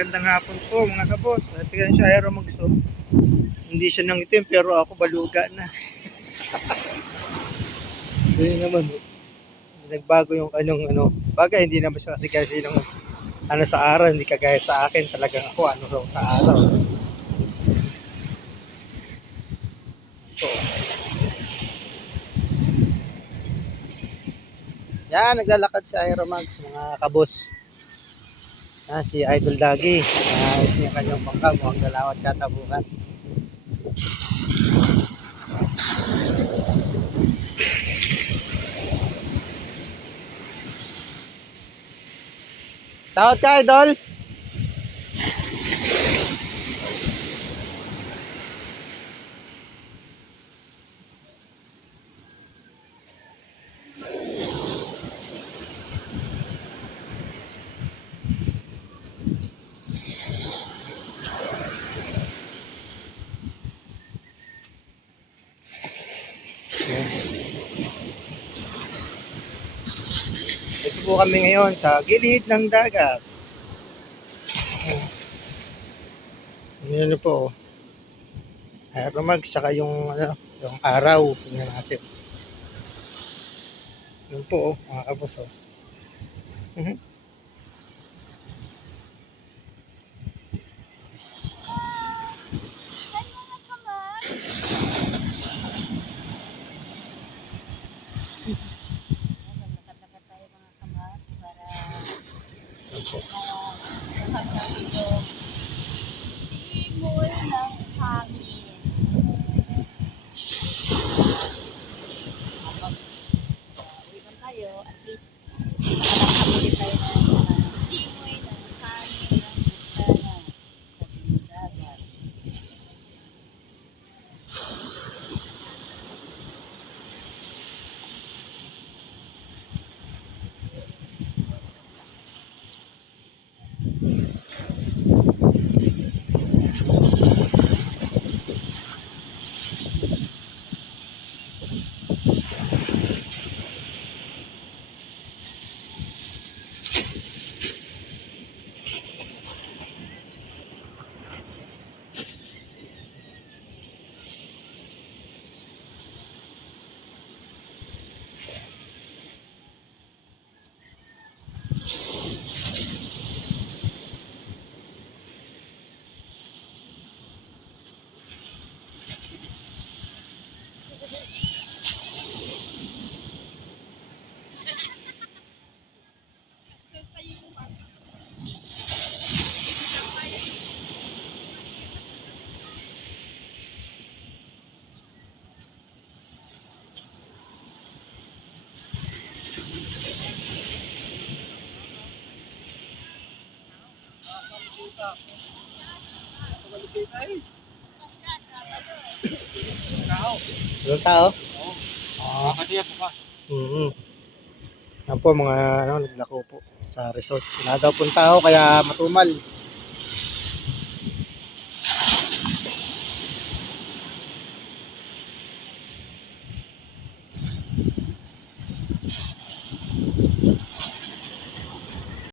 magandang hapon po mga kabos. At tignan siya Aeromax. Hindi siya nang itim pero ako baluga na. Hindi naman. Nagbago yung kanyang bagay hindi naman siya kasi ng sa araw, hindi kagaya sa akin talagang ako raw sa araw. So, yan, naglalakad si Aeromax mga kabos. Si Idol Dagi. Ayos niya kanyang bangka. Mukhang dalawat yata bukas. Tawad ka, Idol? Ito po kami ngayon sa gilid ng dagat. Ano po? Aeromax saka yung yung araw. Tingnan natin. Yun po mga kabos. Lakad-lakad tayo mga kamat para mahagdan yung simoy ng hangin. Kapag uwi man tayo, at least makakamili tayo ng simoy ng hangin ng bintana sa dagat. Yung tao? Oo. Kadiya po ka. Yan po mga naglako po sa resort. Wala daw pong tao kaya matumal.